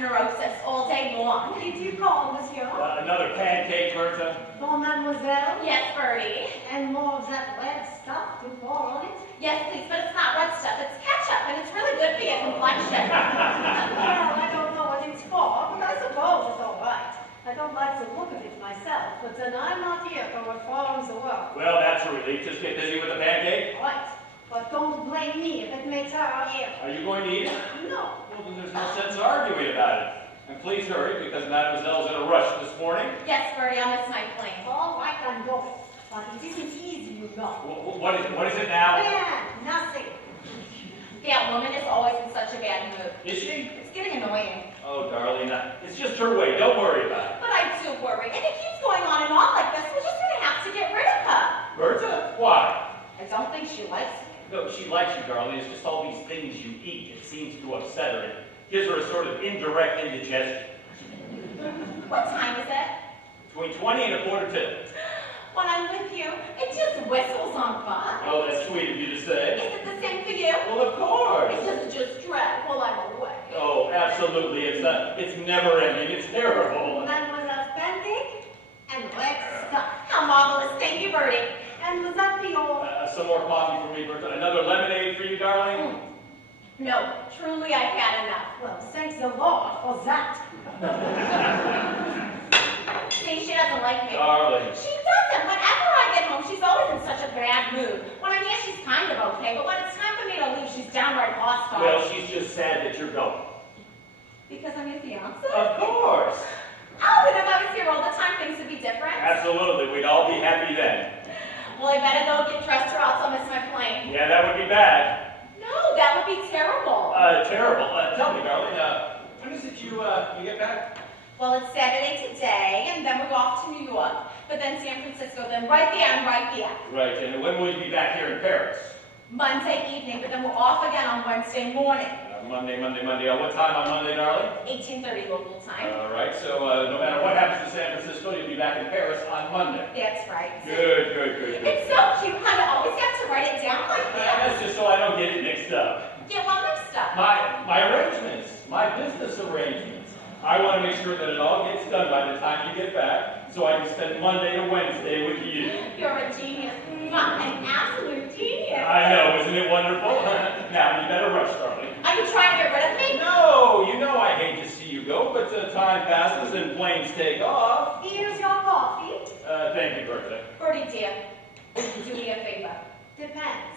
neurosis all day long. Did you call, monsieur? Another pancake, Bertha? For mademoiselle? Yes, Bertie. And more of that red stuff to pour on it? Yes, please, but it's not red stuff. It's ketchup, and it's really good for your complexion. Well, I don't know what it's for, but I suppose it's all right. I don't like the look of it myself, but then I'm not here for what forms the world. Well, that's a relief. Just get busy with the pancake. Right. But don't blame me if it makes her ill. Are you going to eat it? No. Well, then there's no sense arguing about it. And please hurry, because Mademoiselle's in a rush this morning. Yes, Bertie, I'll miss my plane. All right, I'm going. But it isn't easy, you know. What is it now? Yeah, nothing. That woman is always in such a bad mood. Is she? It's getting annoying. Oh, darling, it's just her way. Don't worry about it. But I do worry. If it keeps going on and on like this, we're just going to have to get rid of her. Bertha? Why? I don't think she likes me. No, she likes you, darling. It's just all these things you eat. It seems to upset her. It gives her a sort of indirect indigestion. What time is it? Between 20 and a quarter to. When I'm with you, it just whistles on by. Oh, that's sweet of you to say. Is it the same for you? Well, of course. It doesn't just drag while I'm away. Oh, absolutely. It's never ending. It's terrible. Mademoiselle's pancake and red stuff. How marvelous. Thank you, Bertie. And was that the all? Some more coffee for me, Bertha. Another lemonade for you, darling? No, truly I've had enough. Well, thanks the Lord for that. See, she doesn't like me. Darling. She doesn't. Whenever I get home, she's always in such a bad mood. When I'm here, she's kind of okay, but when it's time for me to leave, she's downright hostile. Well, she's just sad that you're going. Because I'm your fiancé? Of course. Oh, but if I was here all the time, things would be different. Absolutely. We'd all be happy then. Well, I better go get dressed or else I'll miss my plane. Yeah, that would be bad. No, that would be terrible. Terrible. Tell me, darling, when is it you get back? Well, it's Saturday today, and then we're off to New York. But then San Francisco, then right there and right there. Right, and when will you be back here in Paris? Monday evening, but then we're off again on Wednesday morning. Monday. What time on Monday, darling? 18:30 local time. All right, so no matter what happens to San Francisco, you'll be back in Paris on Monday. That's right. Good. It's so cute how you always have to write it down like that. That's just so I don't get it mixed up. Get one mixed up. My arrangements, my business arrangements. I want to make sure that it all gets done by the time you get back, so I can spend Monday to Wednesday with you. You're a genius. Mwah, an absolute genius. I know, isn't it wonderful? Now, you better rush, darling. Are you trying to get rid of me? No, you know I hate to see you go, but time passes and planes take off. Here's your coffee. Thank you, Bertha. Bertie, dear, do me a favor. Depends.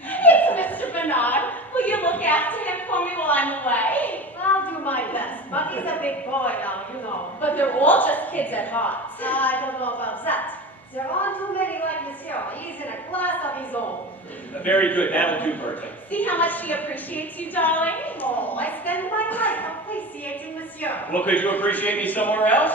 It's Mr. Bernard. Will you look after him for me while I'm away? I'll do my best, but he's a big boy now, you know. But they're all just kids at heart. I don't know about that. There aren't too many like Monsieur. He's in a class of his own. Very good, that'll do, Bertha. See how much she appreciates you, darling? Oh, I spend my life appreciating Monsieur. Well, could you appreciate me somewhere else?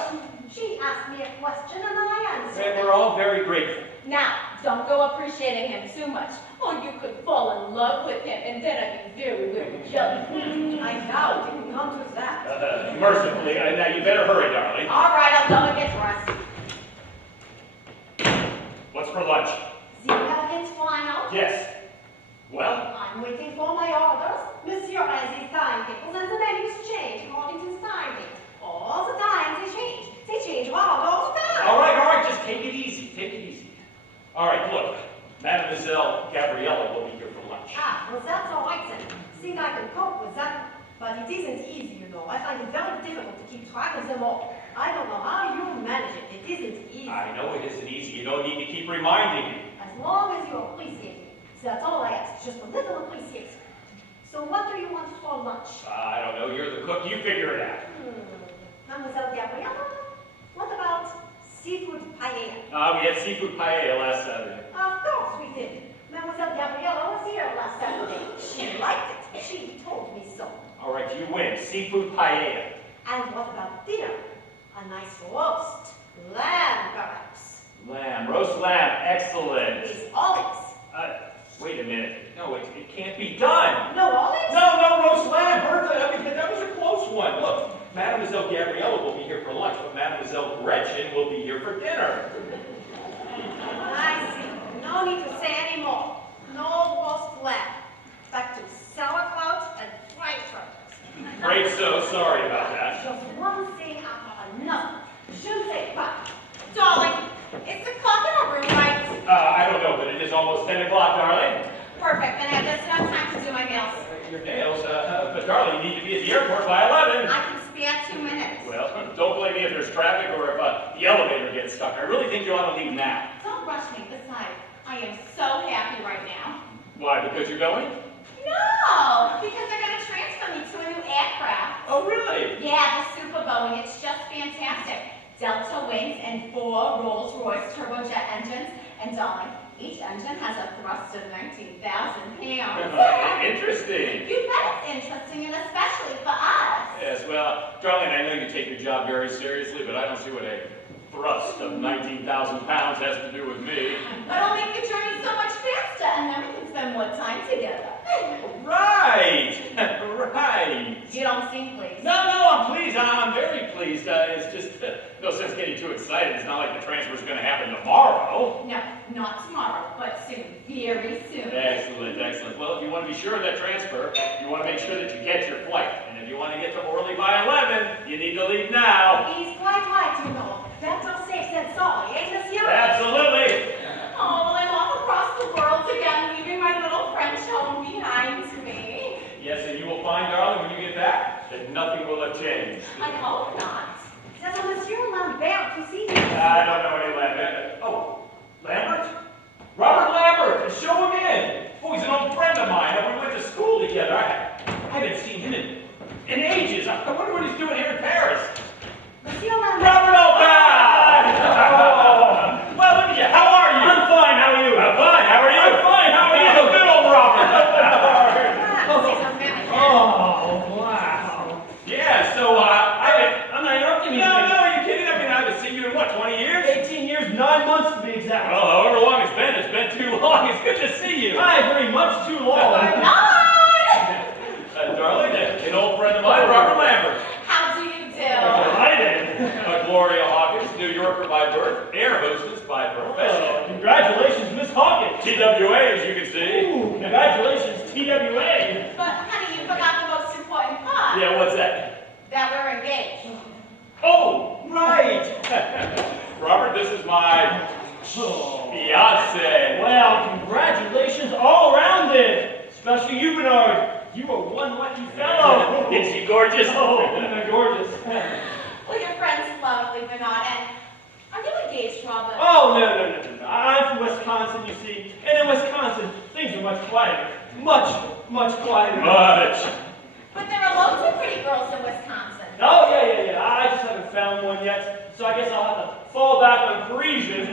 She asked me a question and I answered And it. we're all very grateful. Now, don't go appreciating him too much, or you could fall in love with him, and then I'd be very, very jealous. I doubt it will come to that. Mercifully, now you better hurry, darling. All right, I'll go and get dressed. What's for lunch? The elegant final. Yes. Well? I'm waiting for my orders. Monsieur has his timetables and the menus change according to his timetable. All the time they change. They change all the time. All right, just take it easy, All right, look, Mademoiselle Gabriella will be here for lunch. Ah, well that's all right then. Think I can cope with that. But it isn't easy, you know. I find it very difficult to keep track of them all. I don't know how you manage it. It isn't easy. I know it isn't easy. You don't need to keep reminding me. As long as you appreciate me. So that's all I ask, just a little appreciation. So what do you want for lunch? I don't know. You're the cook. You figure it out. Mademoiselle Gabriella, what about seafood paella? We had seafood paella last Saturday. Of course we did. Mademoiselle Gabriella was here last Saturday. She liked it. She told me so. All right, you win. Seafood paella. And what about dinner? A nice roast. Lamb, perhaps. Roast lamb. Excellent. With olives. Wait a minute. No, it can't be done. No olives? No, roast lamb. Bertha, I mean, that was a close one. Look, Mademoiselle Gabriella will be here for lunch, but Mademoiselle Gretchen will be here for dinner. I see. No need to say any more. No roast lamb. Back to sauerkraut and fried turtles. Afraid so. Sorry about that. Just one thing after another. Shouldn't say but. Darling, is the clock in our room right? I don't know, but it is almost 10 o'clock, darling. Perfect, then I have just enough time to do my nails. Your nails? But darling, you need to be at the airport by 11. I can spare 2 minutes. Well, don't blame me if there's traffic or if the elevator gets stuck. I really think you ought to leave now. Don't rush me. Besides, I am so happy right now. Why, because you're going? No, because they're going to transfer me to a new aircraft. Oh, really? Yeah, the Super Boeing. It's just fantastic. Delta wings and 4 Rolls-Royce turbojet engines. And darling, each engine has a thrust of 19,000 pounds. Interesting. You bet it's interesting, and especially for us. Yes, well, darling, I know you take your job very seriously, but I don't see what a thrust of 19,000 pounds has to do with me. But it'll make the journey so much faster, and then we can spend more time together. Right, right. You don't seem pleased. No, I'm pleased. I'm very pleased. It's just no sense getting too excited. It's not like the transfer's going to happen tomorrow. No, not tomorrow, but soon. Very soon. Excellent, excellent. Well, if you want to be sure of that transfer, you want to make sure that you get your flight. And if you want to get to Orly by 11, you need to leave now. He's quite right, you know. Better safe than sorry, ain't monsieur? Absolutely. Oh, well, I'm off across the world again, leaving my little French home behind me. Yes, and you will find, darling, when you get back, that nothing will have changed. I hope not. There's a Monsieur Lambert to see you. I don't know any Lambert. Oh, Lambert? Robert Lambert, show him in. Oh, he's an old friend of mine. We went to school together. I haven't seen him in ages. I wonder what he's doing here in Paris. Monsieur Lambert. Robert, oh, God! Well, look at you. How are you? I'm fine. How are you? I'm fine. How are you? I'm fine. How are you? Good old Robert. Oh, wow. Yeah, so, I'm not interrupting you. No, are you kidding? I mean, I haven't seen you in, what, 20 years? 18 years, 9 months to be exact. Well, however long it's been too long. It's good to see you. I agree, much too long. Darling, an old friend of mine, Robert Lambert. How do you do? Hi then. Gloria Hawkins, New Yorker by birth, air hostess by profession. Congratulations, Miss Hawkins. TWA, as you can see. Ooh, congratulations, TWA. But, honey, you forgot the most important part. Yeah, what's that? That we're engaged. Oh, right. Robert, this is my fiance. Well, congratulations all around then. Especially you, Bernard. You are one lucky fellow. Is she gorgeous? Oh, gorgeous. Well, your friend's lovely, Bernard, and are you engaged, Robert? Oh, no. I'm from Wisconsin, you see. And in Wisconsin, things are much quieter. Much quieter. Much. But there are loads of pretty girls in Wisconsin. Oh, yeah. I just haven't found one yet, so I guess I'll have to fall back on Parisian.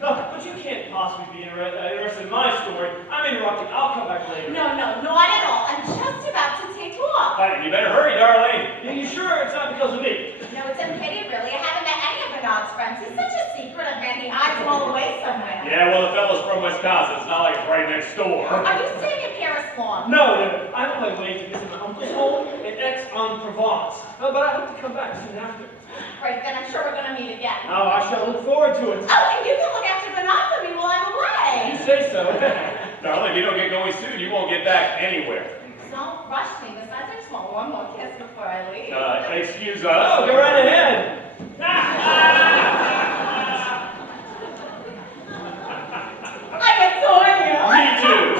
No, but you can't possibly be interested in my story. I'm interrupting. I'll come back later. No, not at all. I'm just about to take off. Fine, you better hurry, darling. Are you sure it's not because of me? No, it's a pity, really. I haven't met any of Bernard's friends. He's such a secret of man. He hides them all away somewhere. Yeah, well, the fellow's from Wisconsin. It's not like it's right next door. Are you staying in Paris long? No. I'm on my way to visit my uncle's home in Aix-en-Provence. But I hope to come back soon after. Great, then I'm sure we're going to meet again. Oh, I shall look forward to it. Oh, and you can look after Bernard for me while I'm away. You say so. Darling, if you don't get going soon, you won't get back anywhere. Don't rush me. Besides, I just want one more kiss before I leave. Excuse us. Oh, go right ahead. I adore you. Me too.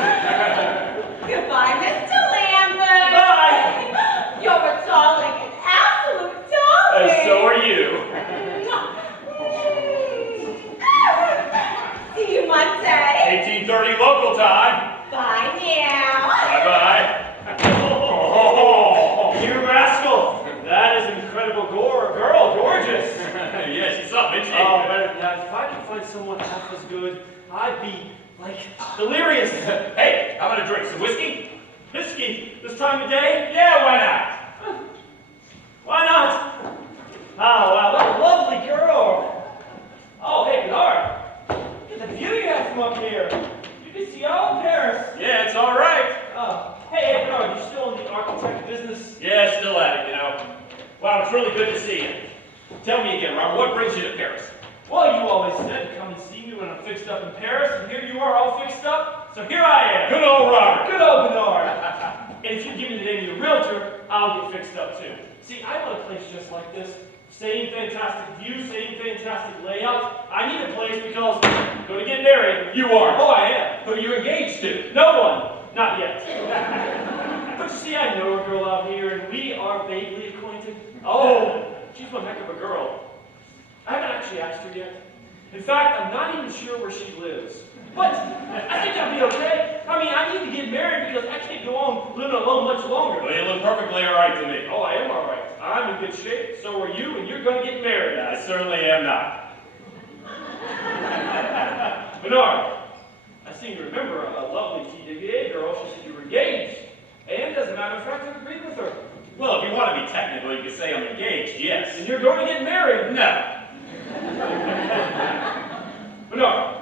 Goodbye, Mr. Lambert. Bye. You're a darling, an absolute darling. So are you. See you Monday. 18:30 local time. Bye now. Bye-bye. Oh, you rascal. That is an incredible girl, gorgeous. Yeah, she's something, isn't she? Oh, better than that. If I could find someone half as good, I'd be, like, delirious. Hey, how about a drink? Some whiskey? Whiskey, this time of day? Yeah, why not? Why not? Oh, wow, what a lovely girl. Oh, hey, Bernard. Look at the view you have from up here. You can see all of Paris. Yeah, it's all right. Hey, Bernard, you still in the architect business? Yeah, still at it, you know. Wow, it's really good to see you. Tell me again, Robert, what brings you to Paris? Well, you always said come and see me when I'm fixed up in Paris, and here you are all fixed up, so here I am. Good old Robert. Good old Bernard. And if you give me the name of your realtor, I'll get fixed up too. See, I want a place just like this. Same fantastic view, same fantastic layout. I need a place because I'm going to get married. You are. Oh, I am. Who are you engaged to? No one. Not yet. But you see, I know a girl out here, and we are vaguely acquainted. Oh, she's one heck of a girl. I haven't actually asked her yet. In fact, I'm not even sure where she lives. But I think I'll be okay. I mean, I need to get married because I can't go on living alone much longer. Well, you look perfectly all right to me. Oh, I am all right. I'm in good shape. So are you, and you're going to get married. I certainly am not. Bernard, I seem to remember a lovely TWA girl. She said you were engaged. And as a matter of fact, I agreed with her. Well, if you want to be technical, you could say I'm engaged, yes. And you're going to get married. No. Bernard,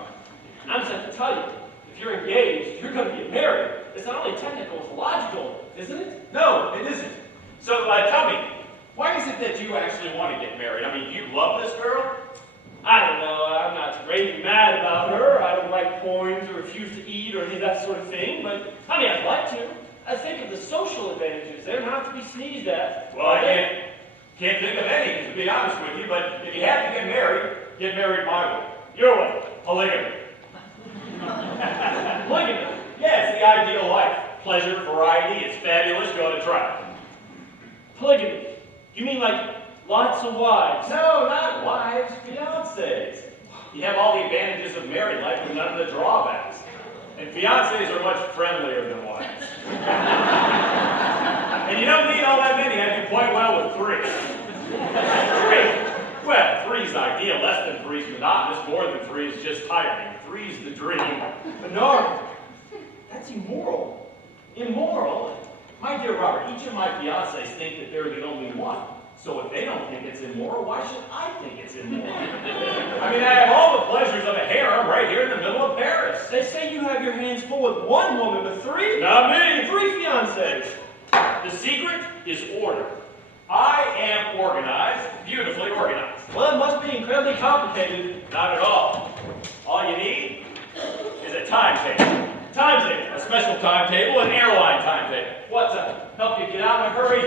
I'm sent to tell you, if you're engaged, you're going to get married. It's not only technical, it's logical, isn't it? No, it isn't. So, tell me, why is it that you actually want to get married? I mean, do you love this girl? I don't know. I'm not crazy mad about her. I don't like poems or refuse to eat or any of that sort of thing. But, I mean, I'd like to. I think of the social advantages. They're not to be sneezed at. Well, I can't think of any, to be honest with you, but if you have to get married my way. Your way. Polygamy. Polygamy. Yeah, it's the ideal life. Pleasure, variety, it's fabulous, go to try. Polygamy. You mean like lots of wives? No, not wives, fiancés. You have all the advantages of married life with none of the drawbacks. And fiancés are much friendlier than wives. And you don't need all that many, I do quite well with 3. 3? Well, 3's ideal, less than 3's monotonous, more than 3 is just tiring. 3's the dream. Bernard, that's immoral. Immoral? My dear Robert, each of my fiancés think that they're the only one. So if they don't think it's immoral, why should I think it's immoral? I mean, I have all the pleasures of a harem right here in the middle of Paris. They say you have your hands full with one woman, but 3? Not me. 3 fiancés. The secret is order. I am organized, beautifully organized. Well, it must be incredibly complicated. Not at all. All you need is a timetable. Timetable, a special timetable, an airline timetable. What, help you get out in a hurry?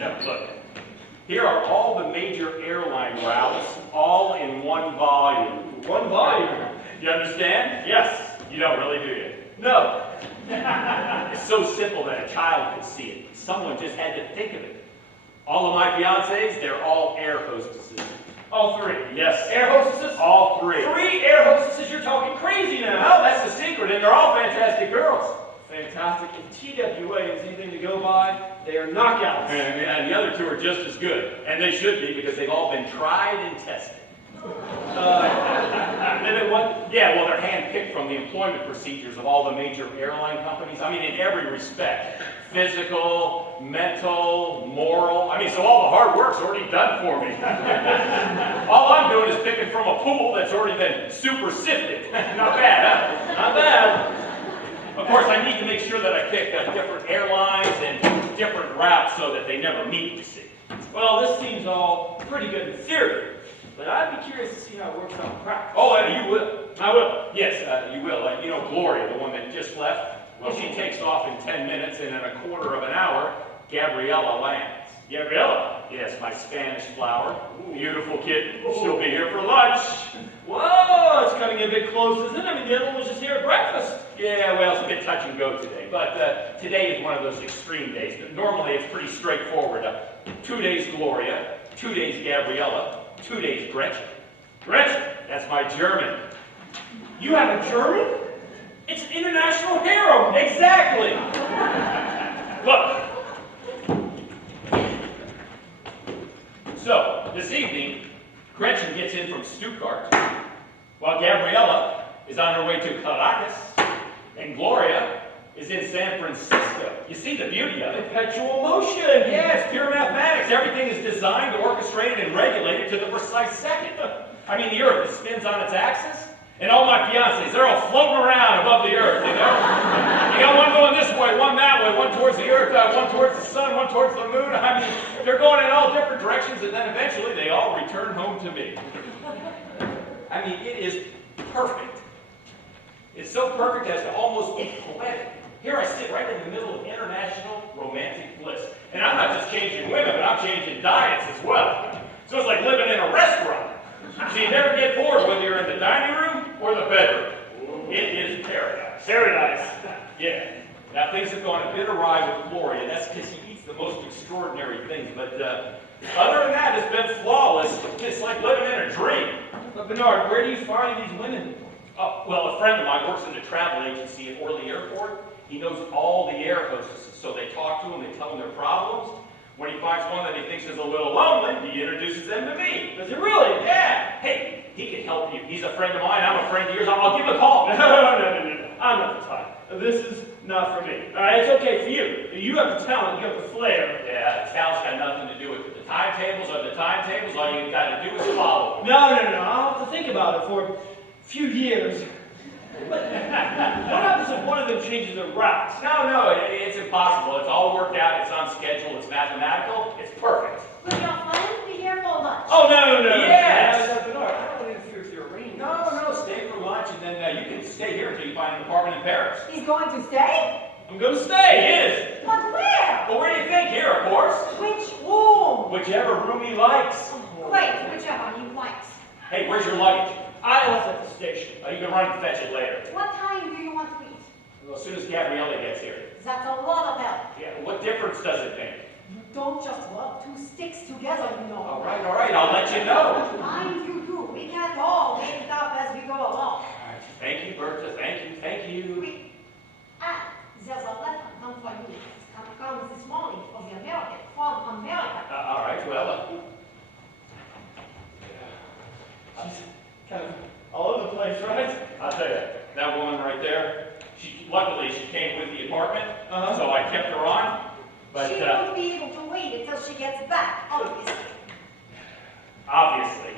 No, look. Here are all the major airline routes, all in one volume. One volume? You understand? Yes. You don't really, do you? No. It's so simple that a child could see it. Someone just had to think of it. All of my fiancés, they're all air hostesses. All 3? Yes. Air hostesses? All 3. 3 air hostesses? You're talking crazy now. No, that's the secret, and they're all fantastic girls. Fantastic. If TWA is anything to go by, they are knockouts. And the other 2 are just as good. And they should be, because they've all been tried and tested. And then what? Yeah, well, they're handpicked from the employment procedures of all the major airline companies. I mean, in every respect. Physical, mental, moral. I mean, so all the hard work's already done for me. All I'm doing is picking from a pool that's already been super sifted. Not bad, huh? Not bad. Of course, I need to make sure that I pick different airlines and different routes so that they never meet, you see. Well, this seems all pretty good in theory, but I'd be curious to see how it works out in practice. Oh, and you will. I will. Yes, you will. You know Gloria, the one that just left? Well, she takes off in 10 minutes, and in a quarter of an hour, Gabriella lands. Gabriella? Yes, my Spanish flower. Beautiful kid. She'll be here for lunch. Whoa, it's cutting a bit close, isn't it? I mean, the other one was just here at breakfast. Yeah, well, it's a bit touch and go today. But today is one of those extreme days. Normally, it's pretty straightforward. 2 days Gloria, 2 days Gabriella, 2 days Gretchen. Gretchen, that's my German. You have a German? It's an international harem. Exactly. Look. So, this evening, Gretchen gets in from Stuttgart, while Gabriella is on her way to Caracas, and Gloria is in San Francisco. You see the beauty of it? Perpetual motion. Yeah, it's pure mathematics. Everything is designed, orchestrated, and regulated to the precise second. I mean, the Earth spins on its axis, and all my fiancés, they're all floating around above the Earth, you know? You got one going this way, one that way, one towards the Earth, one towards the sun, one towards the moon. I mean, they're going in all different directions, and then eventually they all return home to me. I mean, it is perfect. It's so perfect as to almost be poetic. Here I sit right in the middle of international romantic bliss. And I'm not just changing women, but I'm changing diets as well. So it's like living in a restaurant. So you never get bored whether you're in the dining room or the bedroom. It is paradise. Paradise. Yeah. Now things have gone a bit awry with Gloria. That's because he eats the most extraordinary things. But other than that, it's been flawless. It's like living in a dream. But Bernard, where do you find these women? Oh, well, a friend of mine works in a travel agency at Orly Airport. He knows all the air hostesses, so they talk to him, they tell him their problems. When he finds one that he thinks is a little lonely, he introduces them to me. Does it really? Yeah. Hey, he can help you. He's a friend of mine. I'm a friend of yours. I'll give him a call. No. I'm not the type. This is not for me. All right, it's okay for you. You have the talent, you have the flair. Yeah, the talent's got nothing to do with it. The timetables are the timetables. All you got to do is follow them. No. I'll have to think about it for a few years. But what happens if one of them changes their routes? No, it's impossible. It's all worked out. It's on schedule. It's mathematical. It's perfect. Will your friend be here for lunch? Oh, no. Yes. Bernard, I don't want to interfere with your arrangements. No, stay for lunch, and then you can stay here until you find an apartment in Paris. He's going to stay? I'm going to stay. He is. But where? Well, where do you think? Here, of course. Which room? Whichever room he likes. Great, whichever he likes. Hey, where's your luggage? I left at the station. You can run and fetch it later. What time do you want to eat? Well, as soon as Gabriella gets here. That's a lot of help. Yeah, what difference does it make? You don't just rub two sticks together, you know. All right, I'll let you know. Mind you do. We can't all make it up as we go along. All right, thank you, Bertha. Thank you. There's a letter come for you. Comes this morning from America. All right, well. She's kind of all over the place, right? I'll tell you, that woman right there, luckily she came with the apartment, so I kept her on. But she won't be able to wait until she gets back, obviously. Obviously.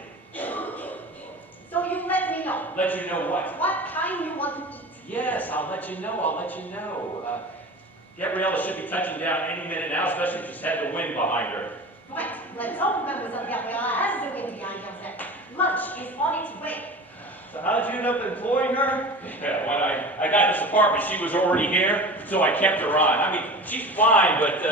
So you let me know. Let you know what? What time you want to eat. Yes, I'll let you know. Gabriella should be touching down any minute now, especially if she's had the wind behind her. Right, let's hope Mademoiselle Gabriella has the wind behind her then. Lunch is on its way. So how did you end up employing her? Yeah, when I got this apartment, she was already here, so I kept her on. I mean, she's fine, but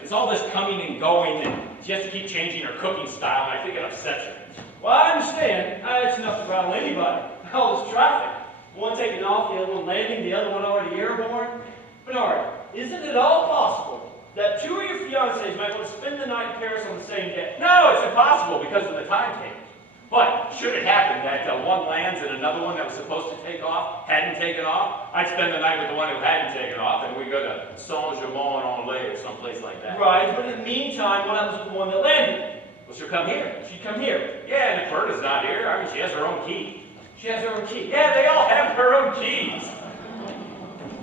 it's all this coming and going, and she has to keep changing her cooking style, and I think it upsets her. Well, I understand. It's enough to rattle anybody. All this traffic. One taking off, the other one landing, the other one already airborne. Bernard, isn't it all possible that two of your fiancés might want to spend the night in Paris on the same day? No, it's impossible because of the timetable. But should it happen that one lands and another one that was supposed to take off hadn't taken off, I'd spend the night with the one who hadn't taken off, and we'd go to Saint-Germain-en-Laye or someplace like that. Right, but in the meantime, what happens with the one that landed? Well, she'll come here. She'd come here. Yeah, and if Berta's not here, I mean, she has her own key. She has her own key. Yeah, they all have their own keys.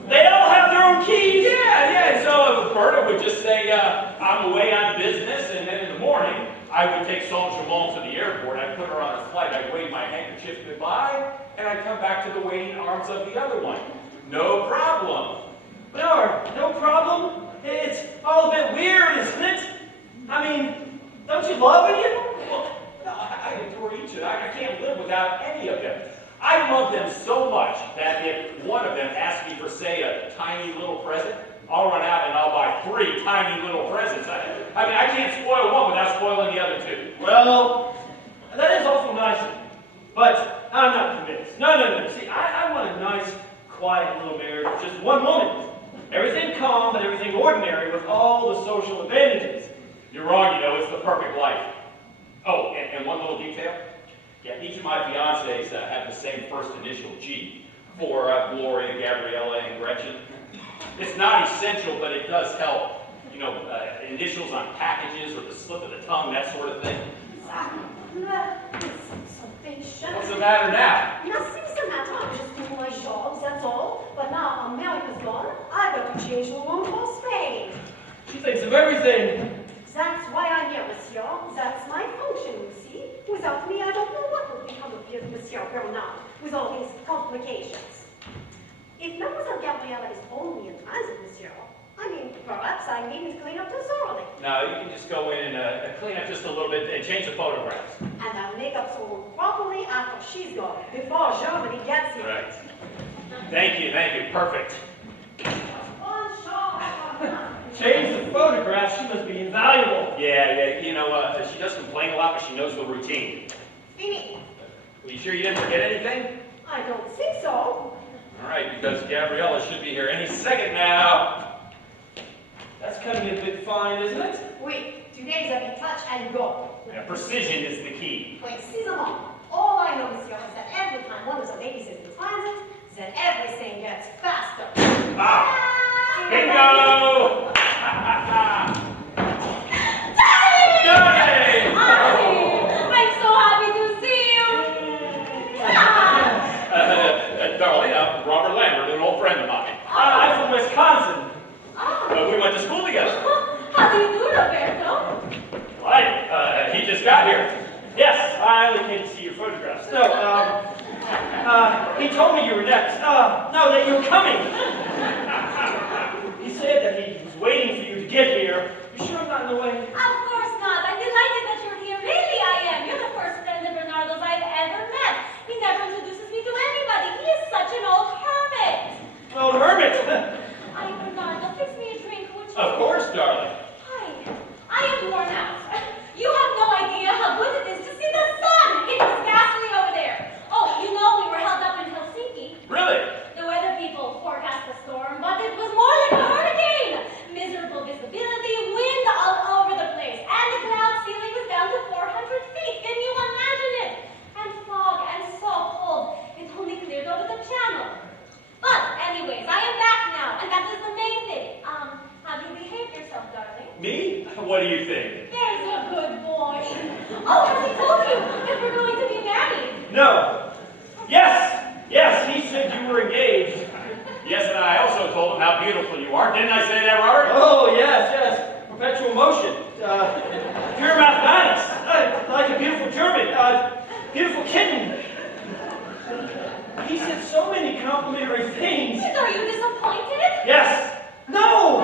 They all have their own keys? Yeah. So Berta would just say, I'm away on business, and then in the morning, I would take Saint-Germain to the airport. I'd put her on her flight. I'd wave my handkerchief goodbye, and I'd come back to the waiting arms of the other one. No problem. Bernard, no problem? It's all a bit weird, isn't it? I mean, don't you love any of them? Well, no, I adore each of them. I can't live without any of them. I love them so much that if one of them asks me for, say, a tiny little present, I'll run out and I'll buy 3 tiny little presents. I mean, I can't spoil one without spoiling the other 2. Well, that is awful nice of you. But I'm not convinced. No. See, I want a nice, quiet little marriage with just one woman. Everything calm and everything ordinary with all the social advantages. You're wrong, it's the perfect life. Oh, and one little detail. Yeah, each of my fiancés have the same first initial G for Gloria, Gabriella, and Gretchen. It's not essential, but it does help. Initials on packages or the slip of the tongue, that sort of thing. What's the matter now? Nothing's the matter. I'm just doing my job, that's all. But now America's gone. I got to change the room for Spain. She thinks of everything. That's why I'm here, monsieur. That's my function, you see. Without me, I don't know what would become of Monsieur Bernard, with all his complications. If Mademoiselle Gabriella is only in transit, monsieur, I mean, perhaps I needn't clean up too thoroughly. No, you can just go in and clean up just a little bit and change the photographs. And I'll make up the room properly after she's gone, before Germany gets here. Right. Thank you. Perfect. Change the photographs, she must be invaluable. Yeah, you know, she does complain a lot, but she knows the routine. Mimi, Are you sure you didn't forget anything? I don't think so. All right, because Gabriella should be here any second now. That's cutting it a bit fine, isn't it? oui, today's a bit touch and go. Yeah, precision is the key. Précisément. All I know, monsieur, is that every time one of the ladies is in transit, then everything gets faster. Ah! Bingo! Daddy! I'm so happy to see you. Darling, Robert Lambert, an old friend of mine. I'm from Wisconsin. We went to school together. How do you do, Roberto? Right, he just got here. Yes, I only came to see your photographs. No, he told me you were next. No, that you were coming. He said that he was waiting for you to get here. You sure I'm not in the way? Of course not. I'm delighted that you're here. Really, I am. You're the first friend of Bernardo's I've ever met. He never introduces me to anybody. He is such an old hermit. Old hermit. Hi, Bernardo. Fix me a drink, would you? Of course, darling. Hi. I am worn out. You have no idea how good it is to see the sun. It was ghastly over there. Oh, you know we were held up in Helsinki. Really? The weather people forecast a storm, but it was more like a hurricane. Miserable visibility, wind all over the place, and the cloud ceiling was down to 400 feet. Can you imagine it? And fog, and so cold. It only cleared over the channel. But anyways, I am back now, and that is the main thing. Have you behaved yourself, darling? Me? What do you think? There's a good boy. Oh, has he told you that we're going to be married? No. Yes, he said you were engaged. Yes, and I also told him how beautiful you are. Didn't I say that, Robert? Oh, yes. Perpetual motion. Pure mathematics. Like a beautiful German. Beautiful kitten. He said so many complimentary things. Are you disappointed? Yes. No.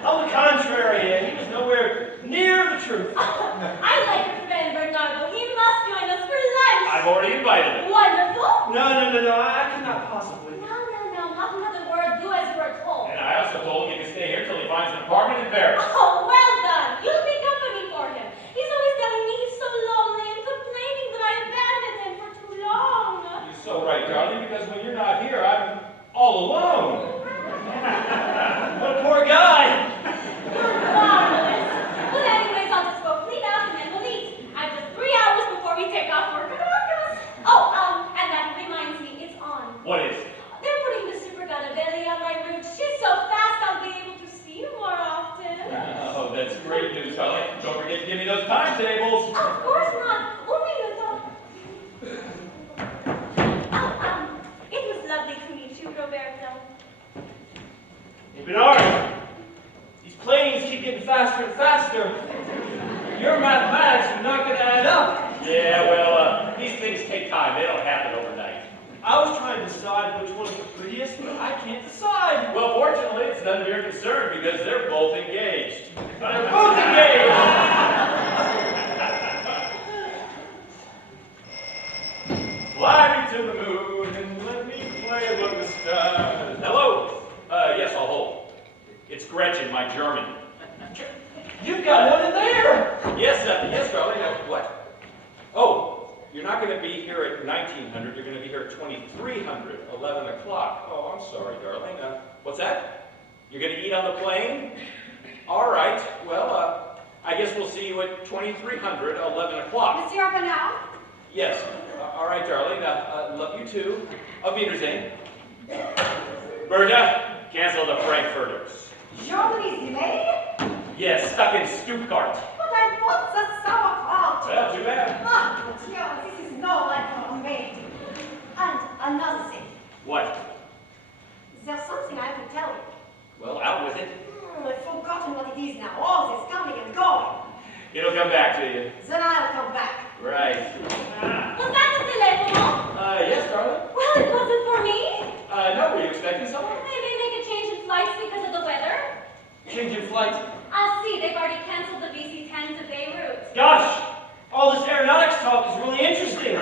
On the contrary, he was nowhere near the truth. I like your friend Bernardo. He must join us for lunch. I've already invited him. Wonderful. No, I cannot possibly. No, not another word. Do as you were told. And I also told him he can stay here till he finds an apartment in Paris. Oh, well done. You'll be company for him. He's always telling me he's so lonely and complaining that I abandoned him for too long. You're so right, darling, because when you're not here, I'm all alone. What a poor guy. You're marvelous. But anyways, I'll just go clean up and then we'll eat. I have just 3 hours before we take off work. Oh, and that reminds me, it's on. What is? They're putting the Super Gallabelli on my route. She's so fast I'll be able to see you more often. Oh, that's great news, darling. Don't forget to give me those timetables. Of course not. Only the thought. It was lovely to meet you, Roberto. Hey, Bernard, these planes keep getting faster and faster. Your mathematics are not going to add up. Yeah, well, these things take time. They don't happen overnight. I was trying to decide which one is the prettiest, but I can't decide. Well, fortunately, it's none of your concern because they're both engaged. They're both engaged. Fly me to the moon and let me play among the stars. Hello? Yes, I'll hold. It's Gretchen, my German. You've got one in there. Yes, darling. What? Oh, you're not going to be here at 1900. You're going to be here at 2300, 11 o'clock. Oh, I'm sorry, darling. What's that? You're going to eat on the plane? All right. Well, I guess we'll see you at 2300, 11 o'clock. Monsieur Bernard? Yes. All right, darling. Love you too. Auf Wiedersehen. Berta, cancel the Frankfurters. Germany's delayed? Yes, stuck in Stuttgart. But I bought the sauerkraut. Well, too bad. Ah, monsieur, this is no life for a maid. And another thing. What? There's something I have to tell you. Well, out with it. I've forgotten what it is now. All this coming and going. It'll come back to you. Then I'll come back. Right. Was that the telephone? Yes, darling. Well, it wasn't for me. No, were you expecting someone? Maybe make a change in flights because of the weather. Change in flight. I'll see. They've already canceled the VC-10 to Beirut. Gosh, all this aeronautics talk is really interesting.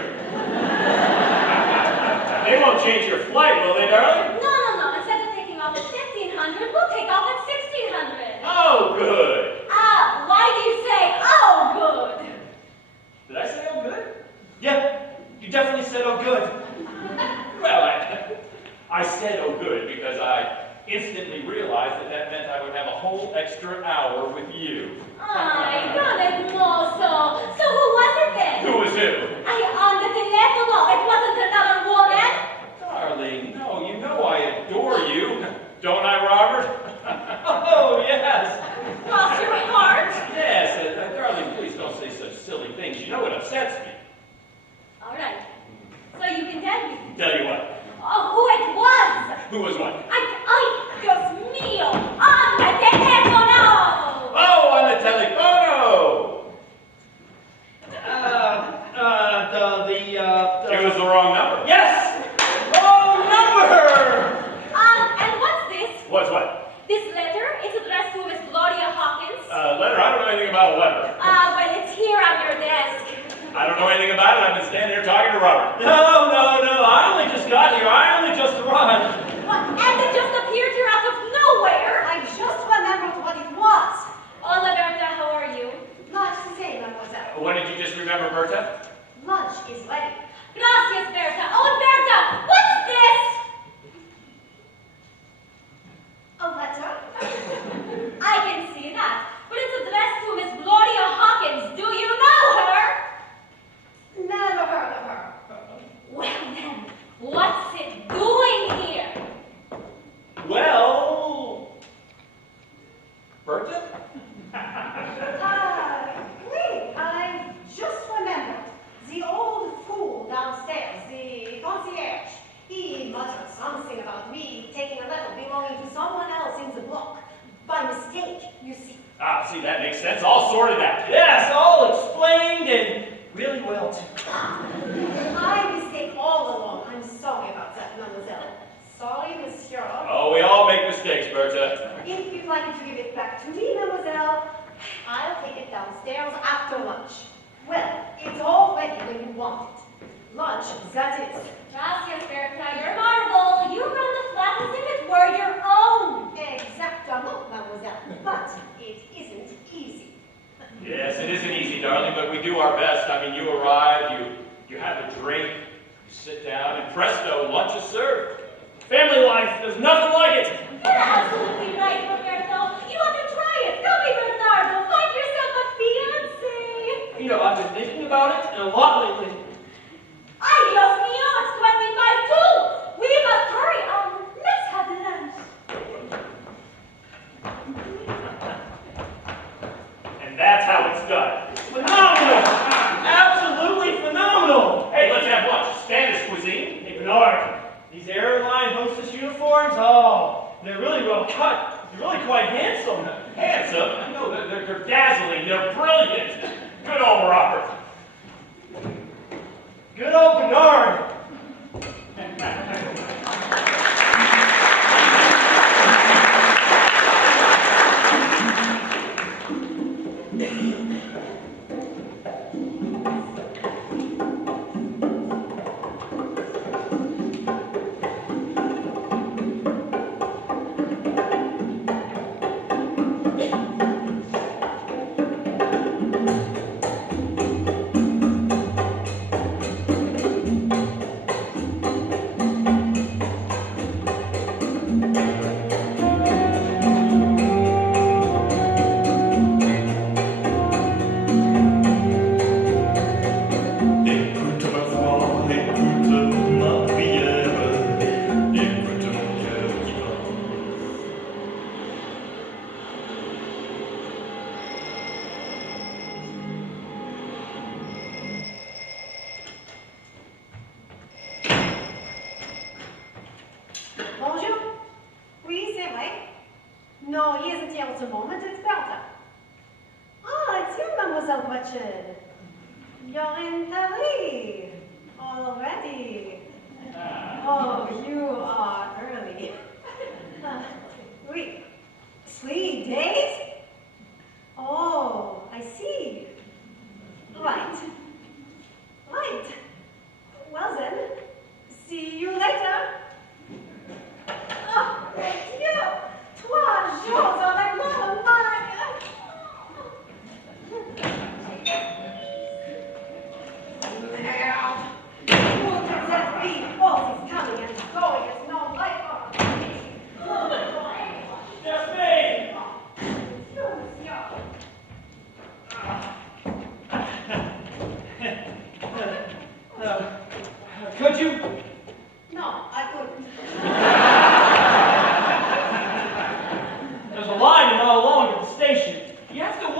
They won't change your flight, will they, darling? No. Instead of taking off at 1500, we'll good. Why do you say, oh, good? Did I say oh good? Yeah, you definitely said, oh, good. Well, I said oh good because I instantly realized that meant I would have a whole extra hour with you. Ay, non è mozo. So who was it then? Who was who? On the telefono. It wasn't another woman. Darling, no, you know I adore you. Don't I, Robert? Oh, yes. Cross your heart. Yes, darling, please don't say such silly things. You know it upsets me. All right. So you can tell me Tell you what. who it was. Who was what? Ay, Dios mío. On the telefono. Oh, on the telefono! It was the wrong number. Yes! Wrong number! And what's this? What's what? This letter is addressed to Miss Gloria Hawkins. Letter? I don't know anything about a letter. Well, it's here on your desk. I don't know anything about it. I've been standing here talking to Robert. No. I only just got here. I only just arrived. What? And it just appeared here out of nowhere. I just remembered what it was. Hola, Berta, how are you? Not to say, mademoiselle. What did you just remember, Berta? Lunch is ready. Gracias, Berta. Oh, Berta, what's this? A letter? I can see that, but it's addressed to Miss Gloria Hawkins. Do you know her? Never heard of her. Well then, what's it doing here? Well... Berta? Wait, I just remembered. The old fool downstairs, the concierge. He muttered something about me taking a letter belonging to someone else in the book. By mistake, you see. See, that makes sense. All sorted out. Yes, all explained and really well, too. I mistake all along. I'm sorry about that, mademoiselle. Sorry, monsieur. Oh, we all make mistakes, Berta. If you'd like to give it back to me, mademoiselle, I'll take it downstairs after lunch. Well, it's all ready when you want it. Lunch, that is. Gracias, Berta. You're marvel. You run the flat as if it were your own. Exactement, mademoiselle. But it isn't easy. Yes, it isn't easy, darling, but we do our best. I mean, you arrive, you have a drink, you sit down, and presto, lunch is served. Family life, there's nothing like it. You're absolutely right, Roberto. You ought to try it. Tell me, Bernardo. Find yourself a fiancé. You know, I've been thinking about it and a lot lately. Ay, Dios mío, it's 25 too. We must hurry. Let's have lunch. And that's how it's done. Phenomenal! Absolutely phenomenal! Hey, let's have lunch. Spanish cuisine. Hey, Bernard, these airline hostess uniforms, oh, they're really well cut. They're really quite handsome. Handsome? No, they're dazzling. They're brilliant. Good old Robert. Good old Bernard. Bonjour. Oui, c'est vrai. No, he isn't here at the moment. It's Bertha. It's you, Mademoiselle Gretchen. You're in Paris already. Oh, you are early. Oui. 3 days? Oh, I see. Right. Right. Well then, see you later. Oh, Dieu! 3 jours avec moi,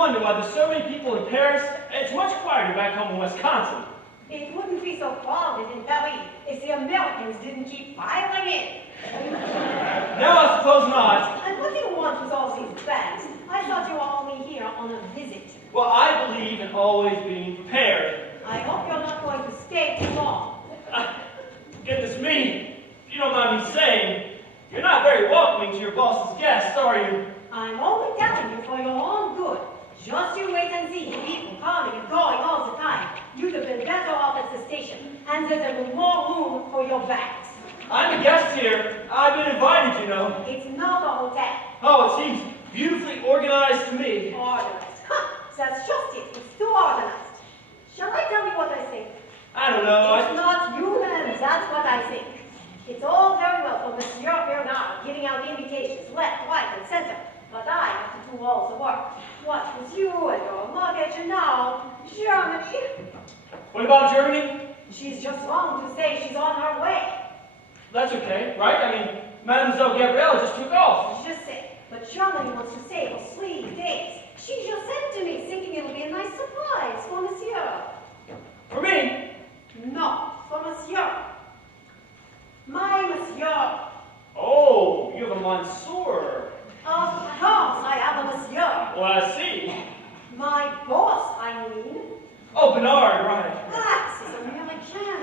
wonder why there's so many people in Paris. It's much quieter back home in Wisconsin. It wouldn't be so crowded in Paris if the Americans didn't keep piling in. No, I suppose not. And what do you want with all these bags? I thought you were only here on a visit. Well, I believe in always being prepared. I hope you're not going to stay too long. Goodness me, if you don't mind me saying, you're not very welcoming to your boss's guests, are you? I'm only telling you for your own good. Just you wait and see people coming and going all the time. You'd have been better off at the station, and there's a more room for your bags. I'm a guest here. I've been invited, you know. It's not a hotel. Oh, it seems beautifully organized to me. Organized. Ha! That's just it. It's too organized. Shall I tell you what I think? I don't know. It's not human. That's what I think. It's all very well for Monsieur Bernard giving out invitations left, right, and center. But I have to do all the work. What with you and your luggage and now, Germany. What about Germany? She's just wrong to say she's on her way. That's okay, right? I mean, Mademoiselle Gabrielle just took off. Je sais. But Germany wants to stay for 3 days. She just said to me, thinking it'll be a nice surprise for Monsieur. For me? No, for Monsieur. My Monsieur. Oh, you have a Monsieur. Of course I have a Monsieur. Well, I see. My boss, I mean. Oh, Bernard, right. Ah, this is American.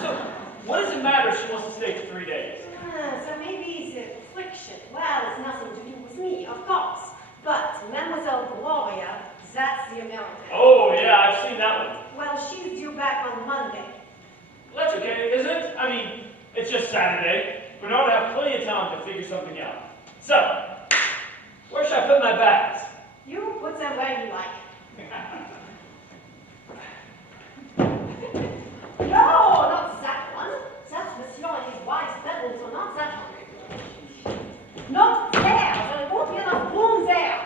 So, what does it matter if she wants to stay for 3 days? So maybe it's a friction. Well, it's nothing to do with me, of course. But Mademoiselle Gloria, that's the American. Oh, yeah, I've seen that one. Well, she's due back on Monday. Well, that's okay, isn't it? I mean, it's just Saturday. Bernard will have plenty of time to figure something out. So, where should I put my bags? You put them where you like. No, not that one. That's Monsieur and his wife's bedroom, so not that one. Not there. There won't be enough room there.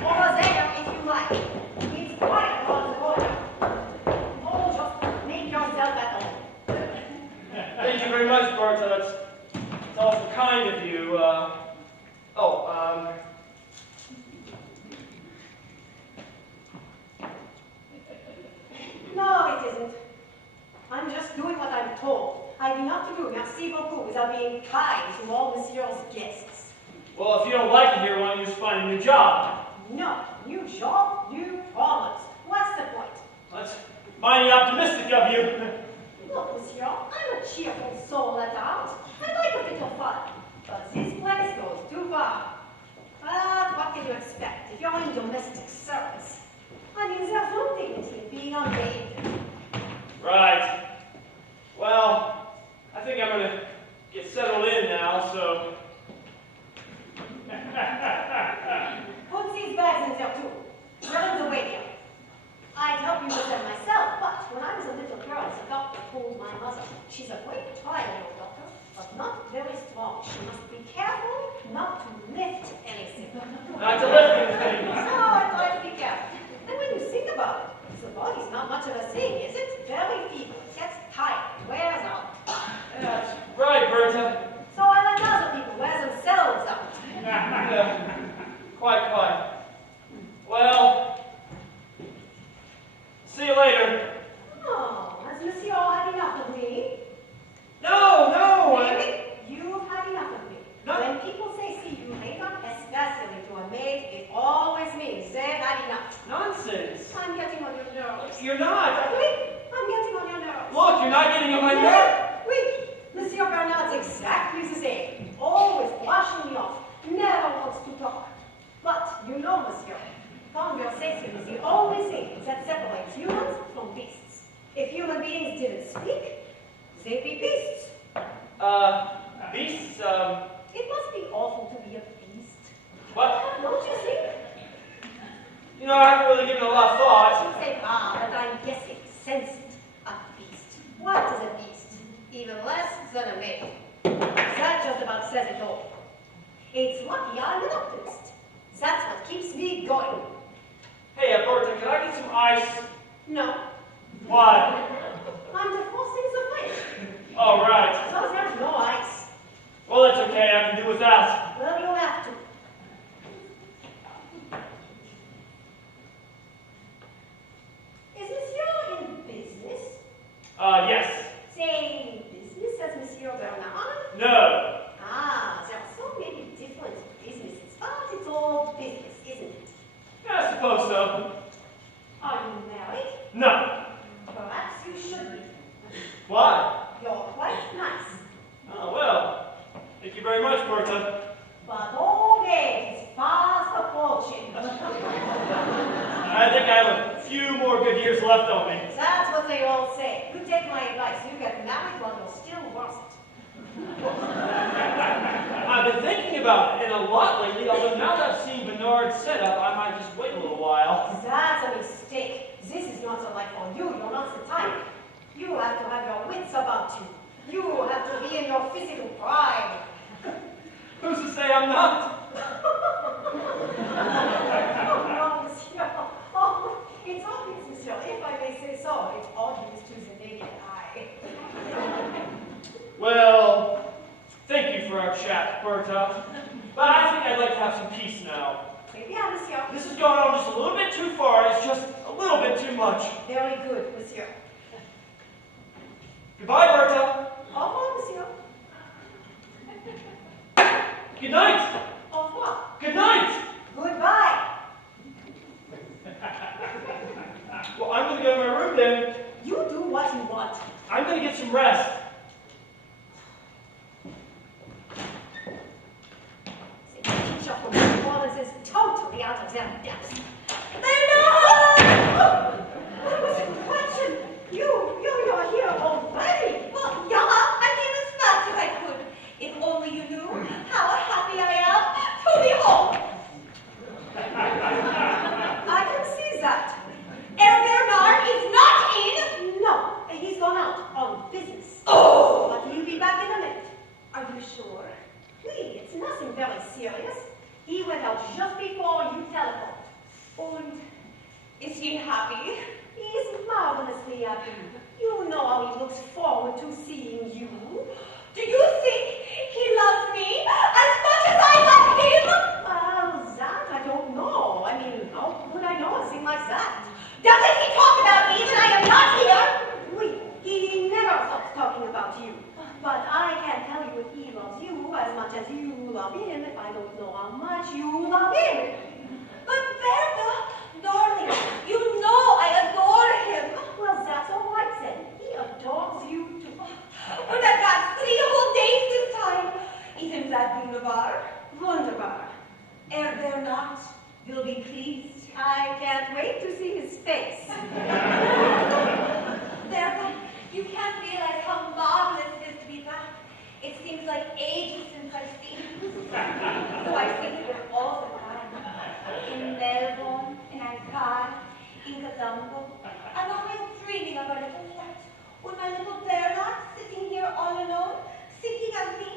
Over there, if you like. It's quiet around the corner. Oh, just make yourself at home. Thank you very much, Berta. That's awful kind of you. No, it isn't. I'm just doing what I'm told. I do not do merci beaucoup without being kind to all Monsieur's guests. Well, if you don't like it here, why don't you just find a new job? No, new job, new problems. What's the point? That's mighty optimistic of you. Look, Monsieur, I'm a cheerful soul at heart. I like a bit of fun. But this place goes too far. But what can you expect if you're in domestic service? I mean, there's no dignity in being unpaid. Right. Well, I think I'm going to get settled in now, so... Put these bags in there too. Put them away here. I'd help you with them myself, but when I was a little girl, the doctor told my mother, she's a great trial doctor, but not very strong. She must be careful not to lift anything. Not to lift anything. So I try to be careful. And when you think about it, the body's not much of a thing, is it? Very feeble, gets tired, wears out. That's right, Berta. So I let other people wear themselves out. Yeah, quite. Well, see you later. Oh, has Monsieur had enough of me? No. Really? You've had enough of me. No. When people say see you later, especially to a maid, it always means they've had enough. Nonsense. I'm getting on your nerves. You're not. Oui, I'm getting on your nerves. Look, you're not getting on my nerves. Oui, Monsieur Bernard's exactly the same. Always brushing me off. Never wants to talk. But you know, Monsieur, conversation is the only thing that separates humans from beasts. If human beings didn't speak, they'd be beasts. Beasts, It must be awful to be a beast. what? Don't you think? You know, I haven't really given it a lot of I thought. should say, but I'm guessing, sensed, a beast. What is a beast? Even less than a maid. That just about says it all. It's lucky I'm an optimist. That's what keeps me going. Hey, Berta, can I get some ice? No, Why? I'm defrosting the fridge. Oh, right. So there's no ice. Well, that's okay. I can do without. Well, you'll have have to. Is Monsieur in business? Yes. Same business as Monsieur Bernard? No. Ah, there are so many different businesses, but it's all business, isn't it? I suppose so. Are you married? No. Perhaps you should be. Why? You're quite nice. Oh, well. Thank you very much, Bertha. But old age is fast approaching. I think I have a few more good years left on me. That's what they all say. You take my advice. You get married while you're still worth it. I've been thinking about it, and a lot lately, although now that I've seen Bernard's setup, I might just wait a little while. That's a mistake. This is not the life for you. You're not the type. You have to have your wits about you. You have to be in your physical pride. Who's to say I'm not? Oh, no, monsieur. Oh, it's obvious, monsieur. If I may say so, it's obvious to the naked eye. Well, thank you for our chat, Bertha. But I think I'd like to have some peace now. Yeah, monsieur. This is going on just a little bit too far. It's just a little bit too much. Very good, monsieur. Goodbye, Bertha. Au revoir, monsieur. Good night. Au revoir. Good night. Goodbye. Well, I'm going to go to my room then. You do what you want. I'm going to get some rest. The teacher from New Orleans is totally out of their depth. That was a question. You're here already. Well, yeah, I came as fast as I could. If only you knew how happy I am to be home. I can see that. Herr Bernard is not in. No, he's gone out on business. Oh! But he'll be back in a minute. Are you sure? Oui, it's nothing very serious. He went out just before you telephoned. And is he happy? He's marvelously happy. You know how he looks forward to seeing you. Do you think he loves me as much as I love him? Well, that I don't know. I mean, how would I know a thing like that? Doesn't he talk about me when I am not here? Oui, he never stops talking about you. But I can't tell you if he loves you as much as you love him if I don't know how much you love him. But Bertha, darling, you know I adore him. Well, that's all right then. He adores you too. And I've got 3 whole days this time. Isn't that wunderbar? Wunderbar. Herr Bernard will be pleased. I can't wait to see his face. Bertha, you can't realize how marvelous it is to be back. It seems like ages since I've seen you. So I think of it all the time. In Melbourne, in Ankara, in Colombo. I'm always dreaming of our little flat. With my little Bernard sitting here all alone, thinking of me.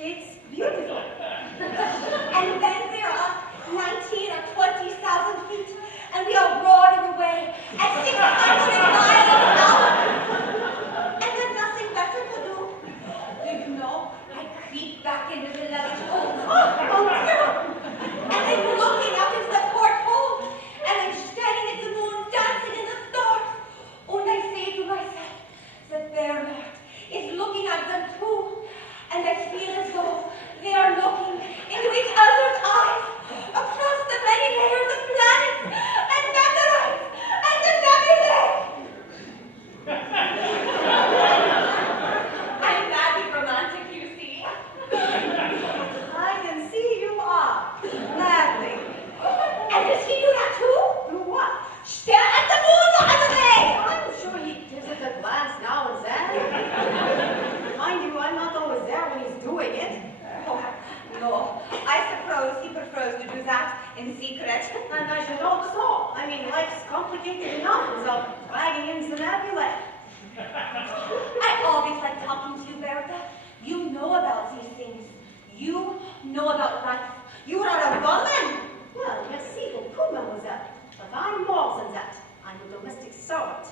It's beautiful. And then we're up 19 or 20,000 feet, and we are roaring away at 600 miles an hour. And there's nothing better to do. Do you know, I creep back into the luggage hold. And I'm looking out into the porthole, and I'm staring at the moon dancing in the stars. And I say to myself, that Bernard is looking at them too. And I feel as though they are looking into each other's eyes across the many layers of planets and meteorites and the nebulae. I'm madly romantic, you see. I can see you are. Madly. And does he do that too? Do what? Stare at the moon the other day. I'm sure he gives it a glance now and then. Mind you, I'm not always there when he's doing it. Oh, no, I suppose he prefers to do that in secret. And I should hope so. I mean, life's complicated enough without dragging in the nebulae. I always like talking to you, Bertha. You know about these things. You know about life. You are a woman. Well, merci beaucoup, mademoiselle. But I'm more than that. I'm a domestic servant.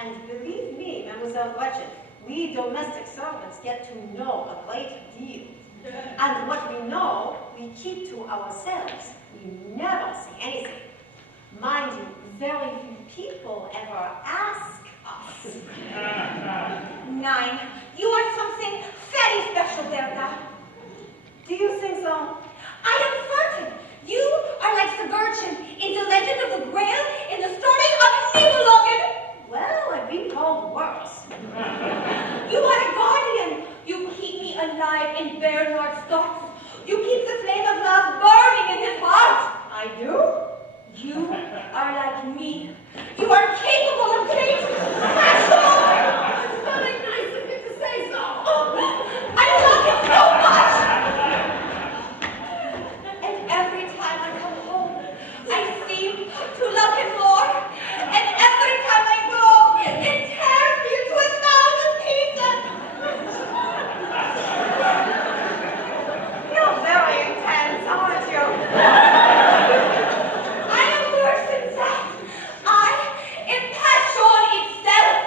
And believe me, Mademoiselle Gretchen, we domestic servants get to know a great deal. And what we know, we we keep to ourselves. We never say anything. Mind you, very few people ever ask us. 9. You are something very special, Berta. Do you think so? I am certain. You are like the Virgin in the legend of the Grail in the story of Nibelungen. Well, I've been called worse. You are a guardian. You keep me alive in Bernard's thoughts. You keep the flame of love burning in his heart. I do? You are like me. You are capable of great passion. It's very nice of you to say so. I love you so much. And every time I come home, I seem to love him more. And every time I go, it tears me into 1,000 pieces. You're very intense, aren't you? I am worse than that. I am passion itself.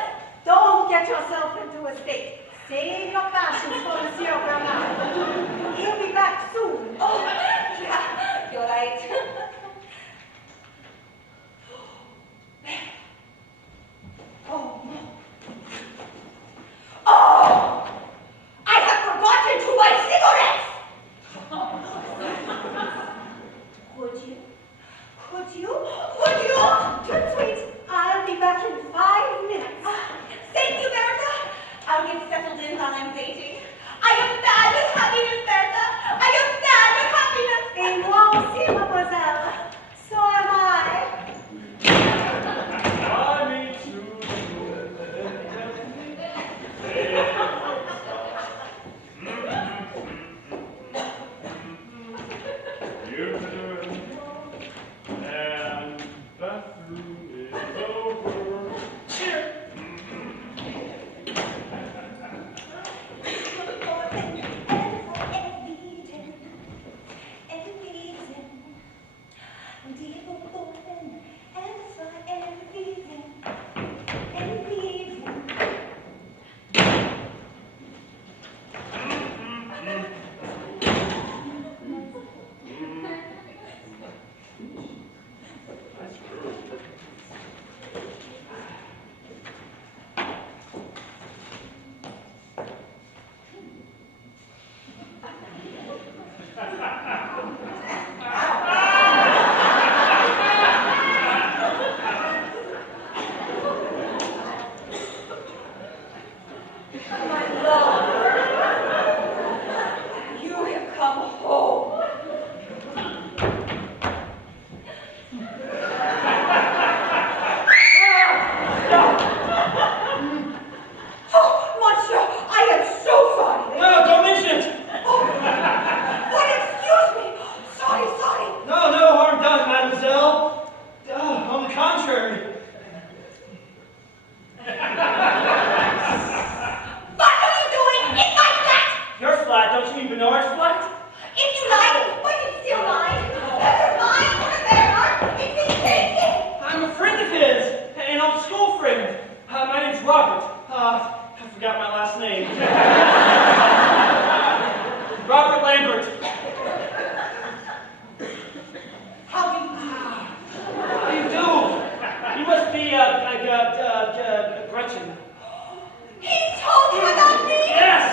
Don't get yourself into a state. Save your passions for Monsieur Bernard. He'll be back soon. Oh, yeah, you're right. Oh, no. Oh! I have forgotten to buy cigarettes! Could you? Too sweet. I'll be back in 5 minutes. Thank you, Berta. I'll get settled in while I'm waiting. I am bad with happiness, Berta. I am bad with happiness. Et moi aussi, mademoiselle. So am I. I mean to and bathroom is over. Cheer. My love, you have come home. Oh, monsieur, I am so sorry. No, don't mention it! Oh, excuse me. Sorry. No harm done, mademoiselle. On the contrary. What are you doing in my flat? Your flat, don't you mean Bernard's flat? If you like, but it's still mine. Whether mine or Bernard, it's the same thing. I'm a friend of his, an old school friend. My name's Robert. I forgot my last name. Robert Lambert. How do you do? How do you do? You must be, Gretchen. He told you about me. Yes,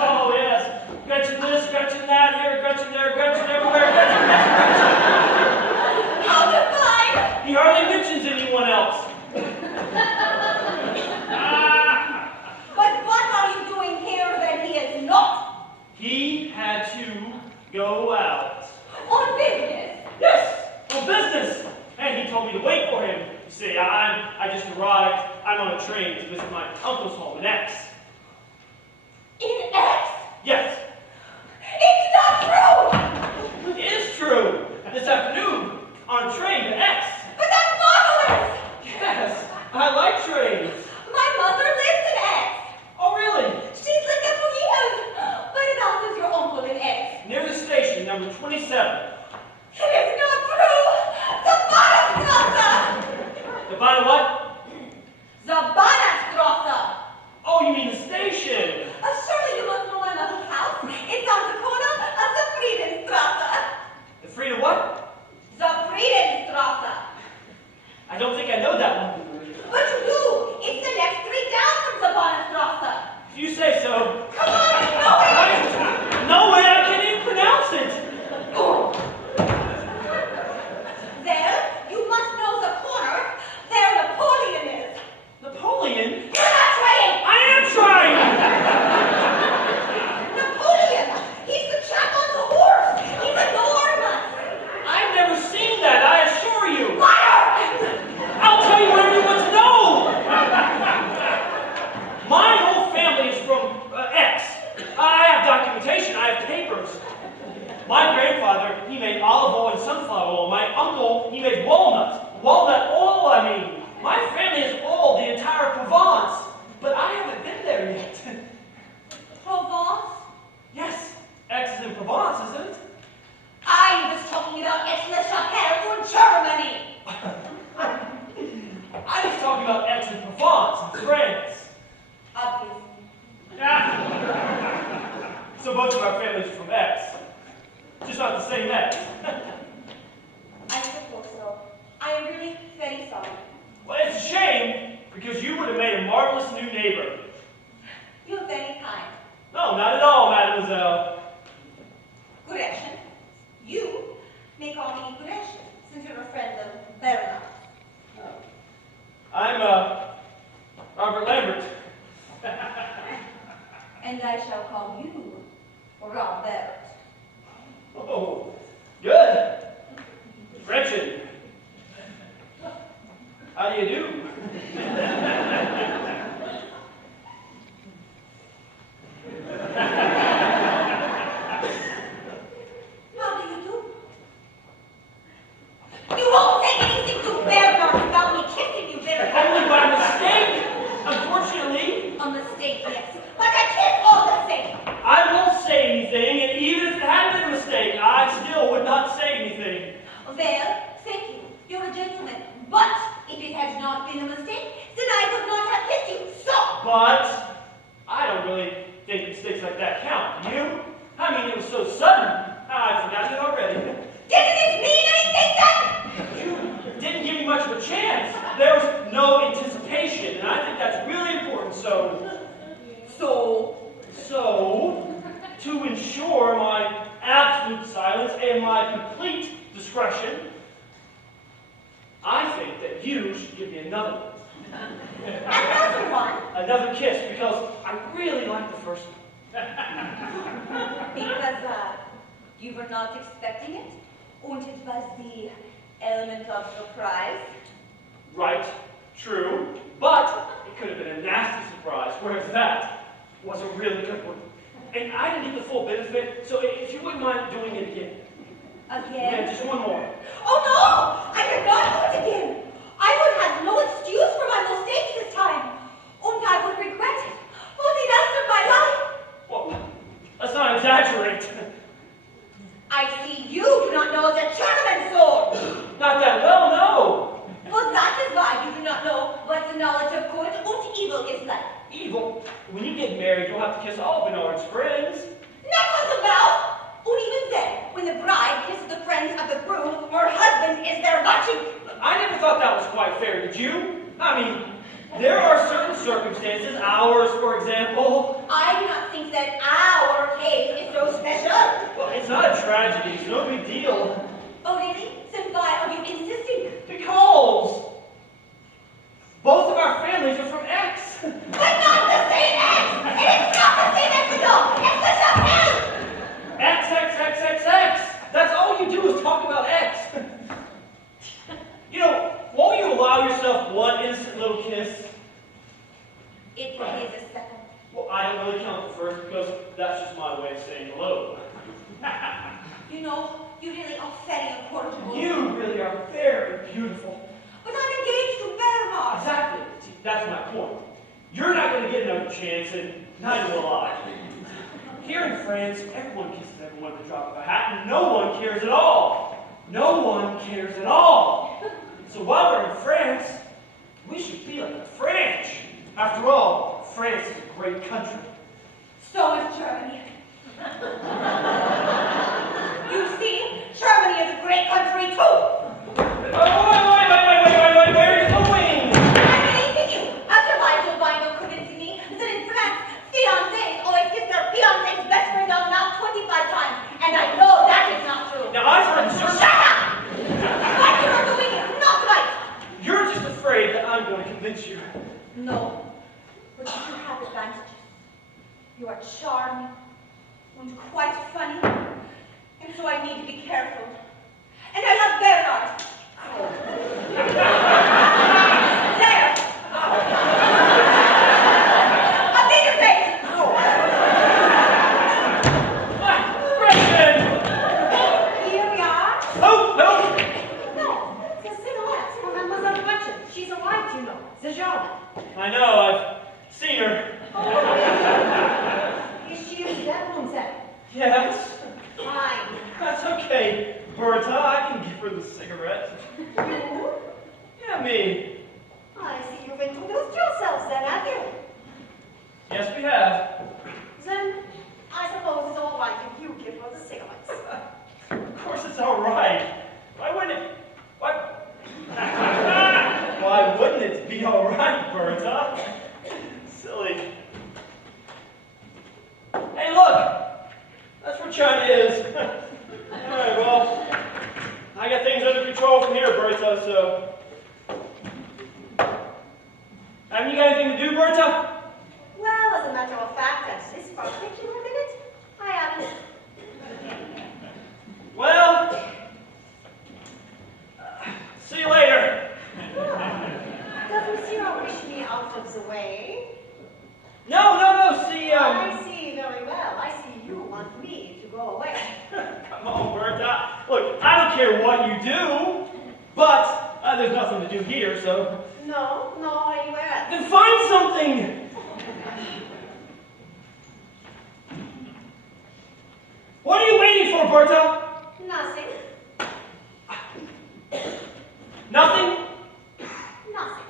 oh yes. Gretchen this, Gretchen that, here, Gretchen there, Gretchen everywhere, Gretchen. How divine. He hardly mentions anyone else. But what are you doing here when he is not? He had to go out. On business. Yes, on business. And he told me to wait for him. You see, I just arrived. I'm on a train to visit my uncle's home in X. In X? Yes, It's not true. it is true. This afternoon, on a train to X. But that's marvelous. Yes, I like trains. My mother lives in X. Oh, really? She's like a Korean. Whereabouts is your uncle in X? Near the station, number 27. It is not true. The Bahnhofstrasse. The bottom what? The Bahnhofstrasse. Oh, you mean the station? Surely you must know my mother's house. It's on the corner of the Friedenstrasse. My grandfather, he made olive oil and sunflower oil. My uncle, he made walnut oil, I mean. My family has oiled the entire Provence, but I haven't been there yet. Provence? Yes, Aix is in Provence, isn't it? I was talking about Aix-la-Chapelle or Germany. I was talking about Aix in Provence, in France. Obviously. So both of our families are from Aix. Just not the same Aix. I suppose so. I am really very sorry. Well, it's a shame, because you would have made a marvelous new neighbor. You're very kind. No, not at all, mademoiselle. Grecian. You may call me Grecian, since you're a friend of Bernard. I'm, Robert Lambert. And I shall call you Robert. Oh, good. Gretchen. How do you do? How do you do? You won't say anything to Bernard without me kissing you, Bernard. Only by mistake, unfortunately. A mistake, yes. But a kiss all the same. I won't say anything, and even if it had been a mistake, I still would not say anything. Well, thank you. You're a gentleman. But if it had not been a mistake, then I would not have kissed you. So, But I don't really think mistakes like that count. Do you? I mean, it was so sudden. I've forgotten it already. didn't it mean anything then? You didn't give me much of a chance. There was no anticipation, and I think that's really important. So, to ensure my absolute silence and my complete discretion, I think that you should give me another one. Another one? Another kiss, because I really like the first one. Because you were not expecting it? And it was the element of surprise? Right, true, but it could have been a nasty surprise, whereas that was a really good one. And I didn't get the full benefit, so if you wouldn't mind doing it again. Again? Yeah, just one more. Oh no! I cannot do it again! I would have no excuse for my mistakes this time. And I would regret it for the rest of my life. Well, let's not exaggerate. I see you do not know the German sword. Not that well, no. Well, that is why you do not know what the knowledge of good and evil is like. Evil. When you get married, you'll have to kiss all Bernard's friends. Not on the mouth! And even then, when the bride kisses the friends of the groom, her husband is there watching. I never thought that was quite fair, did you? I mean, there are certain circumstances, ours, for example. I do not think that our case is so special. Well, it's not a tragedy, it's no big deal. Oh, really? Then why are you insisting? Because both of our families are from X. But not the same X! It is not the same X at all! It's the Chapelle! X, X, X, X, X. That's all you do is talk about X. You know, won't you allow yourself one innocent little kiss? It will be the second. Well, I don't really count the first because that's just my way of saying hello. You know, you really are very incorrigible. You really are very beautiful. But I'm engaged to Bernard. Exactly. See, that's my point. You're not going to get another chance, and neither will I. Here in France, everyone kisses everyone at the drop of a hat, and no one cares at all. No one cares at all. So while we're in France, we should be like the French. After all, France is a great country. So is Germany. You see, Germany is a great country too. Wait, where are you going? I'm believing you. Otherwise, you'll find no convincing me that in France, fiancés always kiss their fiancé's best friend on the mouth 25 times. And I know that is not true. Now, I've heard Shut up! What you are doing is not right. You're just afraid that I'm going to convince you. No, but you have advantages. You are charming and quite funny, and so I need to be careful. And I love Bernard. There. I'll see your face. Gretchen! Hey, Berta, I can give her the cigarette. You? Yeah, me. I see you've introduced yourselves then, have you? Yes, we have. Then I suppose it's all right if you give her the cigarettes. Of course it's all right. Why wouldn't it? Why wouldn't it be all right, Berta? Silly. Hey, look! That's where China is. All right, well, I got things under control from here, Berta, so... Haven't you got anything to do, Berta? Well, as a matter of fact, at this particular minute, I haven't. Well, see you later. Does Monsieur wish me out of the way? No, see, I see very well. I see you want me to go away. Come on, Berta. Look, I don't care what you do, but there's nothing to do here, so... No, anywhere else. Then find something! What are you waiting for, Berta? Nothing. Nothing? Nothing.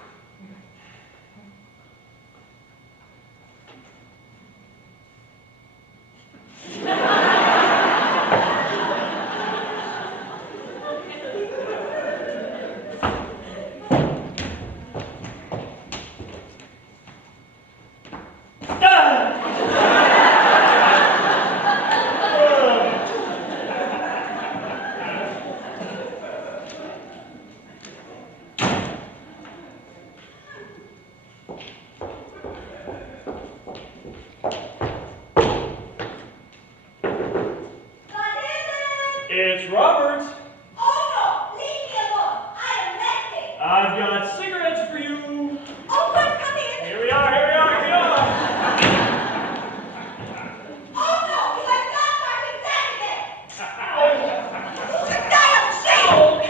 It's Robert. Oh no! Leave me alone! I am resting! I've got cigarettes for you. Oh, good, come in! Here we are. Oh no! You have not started that again! You die of shame!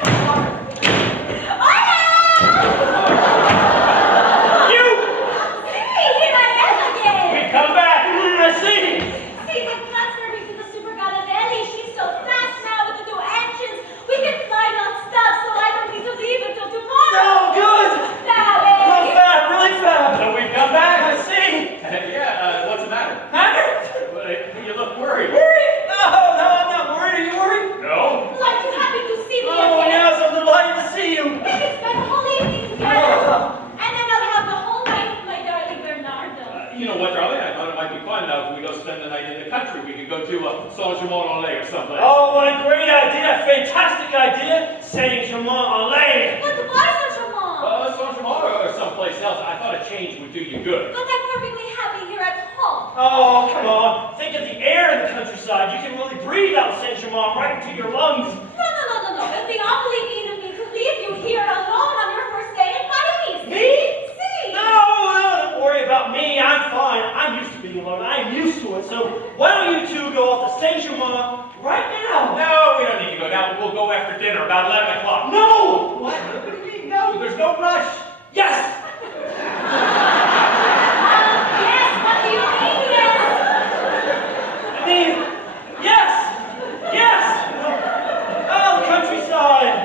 You! See, here I am again! We come back. I see. See, they transferred me to the Super Galavelli. She's so fast now with the new engines. We can fly non-stop, so I don't need to leave until tomorrow. Oh, good. Sally! Not bad, really fast. So we've come back. I see. What's the matter? Matter? You look worried. Worried? No, I'm not worried. Are you worried? No? Like you happy to see me Oh, again. yes, I'm delighted to see you. We can spend the whole evening together. And then I'll have the whole night with my darling Bernardo. You know what, darling? I thought it might be fun now if we go spend the night in the country. We could go to Saint-Germain-en-Laye or someplace. Oh, what a great idea. Fantastic idea. Saint-Germain-en-Laye. But the bar Saint-Germain. Saint-Germain or someplace else. I thought a change would do you good. But I'm perfectly happy here at home. Oh, come on. Think of the air in the countryside. You can really breathe out Saint-Germain right into your lungs. No. It'd be awfully mean of me to leave you here alone on your first day in Paris. Me? See? No, don't worry about me. I'm fine. I'm used to being alone. I'm used to it. So why don't you two go off to Saint-Germain right now? No, we don't need to go now. We'll go after dinner about 11 o'clock. No! What? What do you mean? No, there's no rush. Yes! Yes, what do you mean, yes? I mean, yes! Oh, the countryside!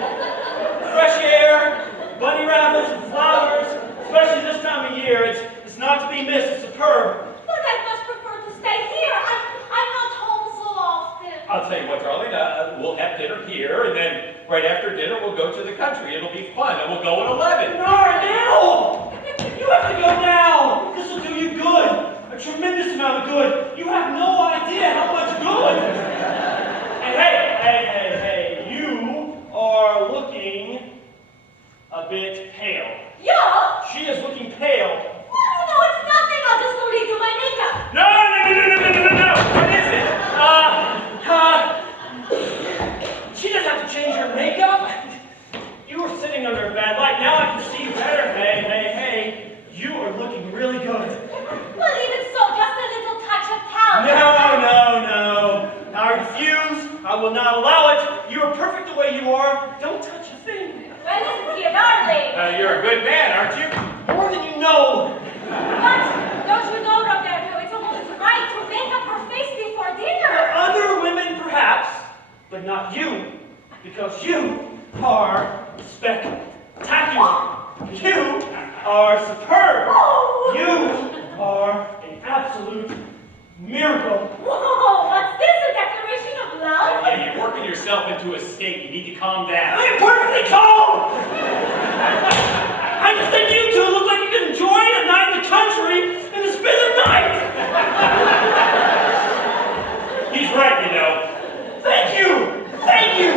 Fresh air, bunny rabbits and flowers, especially this time of year. It's not to be missed. It's superb. But I'd much prefer to stay here. I'm not home so often. I'll tell you what, darling. We'll have dinner here, and then right after dinner, we'll go to the country. It'll be fun, and we'll go at 11. No, now! You have to go now! This will do you good. A tremendous amount of good. You have no idea how much good. And hey, you are looking a bit pale. Yeah? She is looking pale. No, it's nothing. I'll just go redo my makeup. No! What is it? She doesn't have to change her makeup. You were sitting under a bad light. Now I can see you better. Hey. You are looking really good. Well, even so, just a little touch of talc. No. I refuse. I will not allow it. You are perfect the way you are. Don't touch a thing. Well, listen here, darling. You're a good man, aren't you? More than you know. But don't you know, Roberto, it's almost right to make up her face before dinner. Other women, perhaps, but not you, because you are spectacular. You are superb. You are an absolute miracle. Whoa, what's this, a declaration of love? Yeah, you're working yourself into a state. You need to calm down. I am perfectly calm! I just think you two look like you could enjoy a night in the country and just spend the night! He's right, you know. Thank you! Thank you!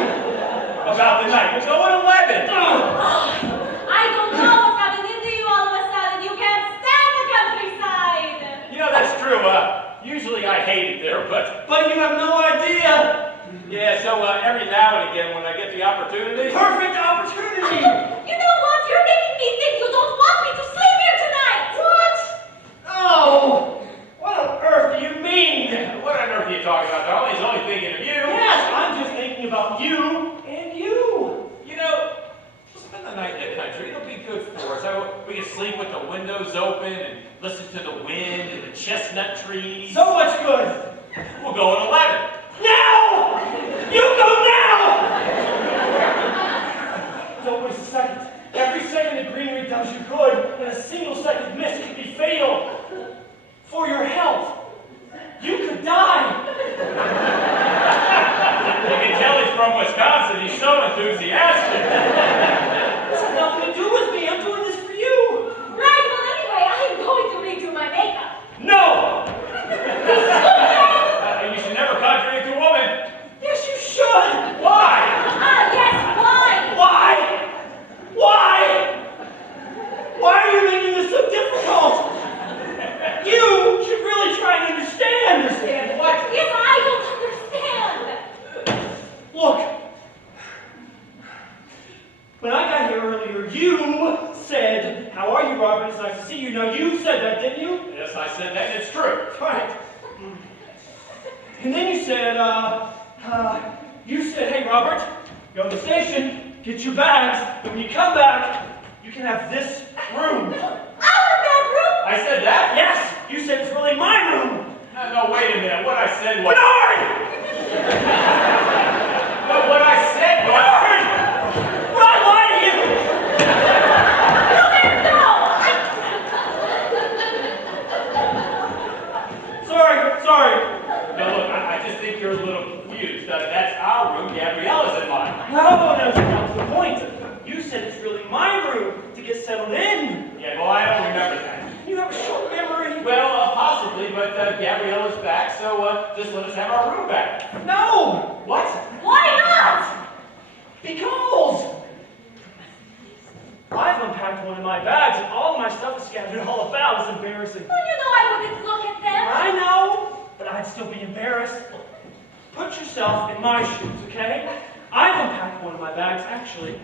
About the night. We'll go at 11. I don't know what's happening into you all of a sudden. You can't stand the countryside. You know, that's true. Usually I hate it there, but But you have no idea! yeah, so every now and again when I get the opportunity. Perfect opportunity! You know what? You're making me think you don't want me to sleep here tonight. What? Oh! What on earth do you mean? What on earth are you talking about, darling? He's only thinking of you. Yes, I'm just thinking about you and you. You know, we'll spend the night in the country. It'll be good for us. We can sleep with the windows open and listen to the wind and the chestnut trees. So much good. We'll go at 11. Now! You go now! Don't waste a second. Every second of greenery does you good, and a single second miss could be fatal. For your health. You could die. You can tell he's from Wisconsin. He's so enthusiastic. This has nothing to do with me. I'm doing this for you. Right, well anyway, I'm going to redo my makeup. No! You should never contradict a woman. Yes, you should. Why? Yes, why? Why? Why? Why are you making this so difficult? You should really try and understand. Understand what? Yes, I don't understand. Look. When I got here earlier, you said, "How are you, Robert? It's nice to see you." Now, you said that, didn't you? Yes, I said that, and it's true. Right. And then you said, "Hey, Robert, go to the station, get your bags, and when you come back, you can have this room." Our bedroom? I said that? Yes, you said it's really my room. No, wait a minute. What I said was... Bernard! No, what I said was... Bernard! Ron lied to you! Sorry. No, look, I just think you're a little confused. That's our room. Gabriella's in mine. No, that's not the point. You said it's really my room to get settled in. Yeah, well, I don't remember that. You have a short memory. Well, possibly, but Gabriella's back, so just let us have our room back. No! What? Why not? Because I've unpacked one of my bags and all of my stuff is scattered all about. It's embarrassing. Well, you know I wouldn't look at them. I know, but I'd still be embarrassed. Put yourself in my shoes, okay? I've unpacked one of my bags, actually.